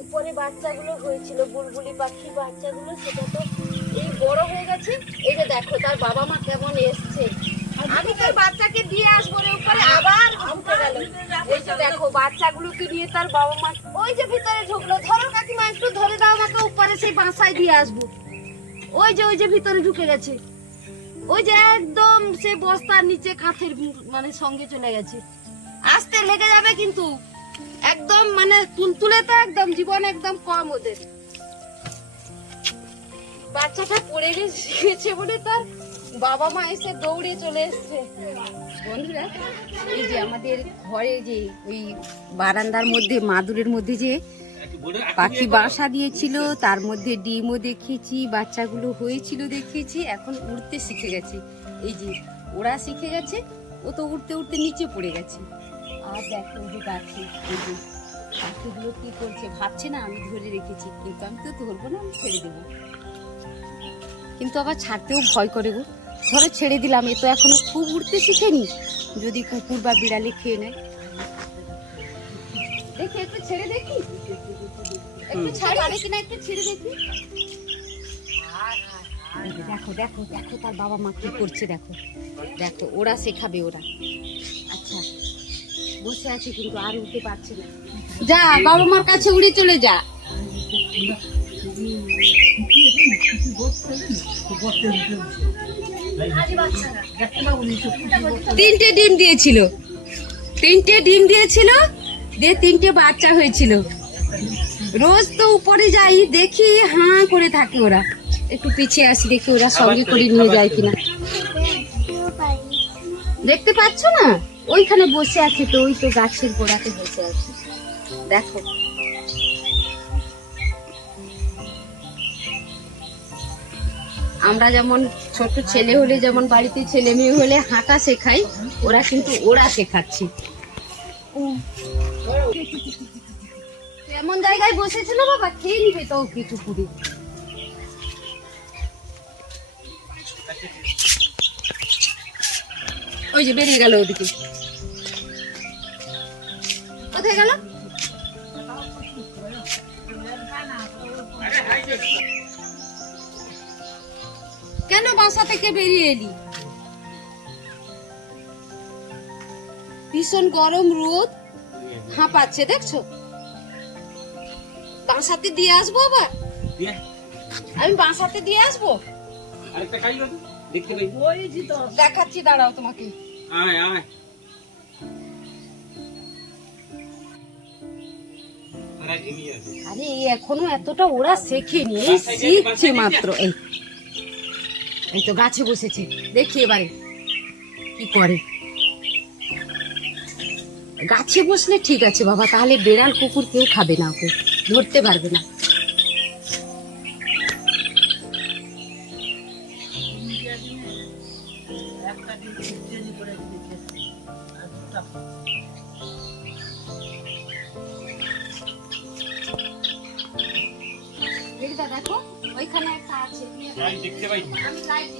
উপরে বাচ্চাগুলো হয়েছিল, বুলবুলি পাখি বাচ্চাগুলো, সেটা তো এই বড় হয়ে গেছে। এই যে দেখো তার বাবা মা কেমন এসছে। আমি তার বাচ্চাকে দিয়ে আসবো রে উপরে, আবার উঠে গেল। এই যে দেখো বাচ্চাগুলোকে নিয়ে তার বাবা মা ওই যে ভিতরে ঢুকলো। ধরো কাকিমা, একটু ধরে দাও আমাকে, উপরে সেই বাসায় দিয়ে আসবো। ওই যে ভিতরে ঢুকে গেছে, ওই যে একদম সে বস্তার নিচে কাঠের মানে সঙ্গে চলে গেছে। আসতে লেগে যাবে কিন্তু, একদম মানে তুলতুলে তো একদম জীবন একদম কম ওদের। বাচ্চাটা পড়ে গেছে বলে তার বাবা মা এসে দৌড়ে চলে এসছে। বন্ধুরা, এই যে আমাদের ঘরে যে ওই বারান্দার মধ্যে মাদুরের মধ্যে যে পাখি বাসা দিয়েছিল, তার মধ্যে ডিমও দেখেছি, বাচ্চাগুলো হয়েছিল দেখেছি, এখন উড়তে শিখে গেছে। এই যে ওরা শিখে গেছে, ও তো উড়তে উড়তে নিচে পড়ে গেছে। আর দেখো যে গাছে এই যে পাখিগুলো কি করছে, ভাবছে না আমি ধরে রেখেছি, কিন্তু আমি তো ধরবো না, আমি ছেড়ে দেবো। কিন্তু আবার ছাড়তেও ভয় করে গো। ধরো ছেড়ে দিলাম, এ তো এখনো খুব উড়তে শিখেনি, যদি কুকুর বা বিড়ালে খেয়ে নেয়। দেখি একটু ছেড়ে দেখি, একটু ছাড় আরে কিনা, একটু ছেড়ে দেখি। দেখো দেখো দেখো তার বাবা মা কি করছে, দেখো দেখো, ওরা শেখাবে ওরা। আচ্ছা বসে আছে কিন্তু আর উঠতে পারছে না। যা বাবা মার কাছে উড়ে চলে যা। তিনটে ডিম দিয়েছিল, দিয়ে 3টে বাচ্চা হয়েছিল। রোজ তো উপরে যাই, দেখি হাঁ করে থাকে ওরা। একটু পিছিয়ে আসি, দেখি ওরা সঙ্গে করে নিয়ে যায় কিনা। দেখতে পাচ্ছ না, ওইখানে বসে আছে তো, ওই তো গাছের গোড়াতে বসে আছে, দেখো। আমরা যেমন ছোট ছেলে হলে, যেমন বাড়িতে ছেলে মেয়ে হলে হাঁটা শেখাই, ওরা কিন্তু ওরা শেখাচ্ছে। এমন জায়গায় বসেছিল বাবা, খেয়ে নিবে তো কিছু পুরি। ওই যে বেরিয়ে গেল ওদিকে, কোথায় গেল? কেন বাসা থেকে বেরিয়ে এলি? ভীষণ গরম, রোদ, হাঁপাচ্ছে দেখছো। বাসাতে দিয়ে আসবো আবার, আমি বাসাতে দিয়ে আসবো। দেখাচ্ছি, দাঁড়াও তোমাকে। আরে এখনো এতটা ওরা শেখেনি, শিখছে মাত্র। এই তো গাছে বসেছে, দেখি এবারে কি করে। গাছে বসলে ঠিক আছে বাবা, তাহলে বেড়াল কুকুর কেউ খাবে না, ওকে ধরতে পারবে না। দেখো ওইখানে একটা আছে, আমি লাইট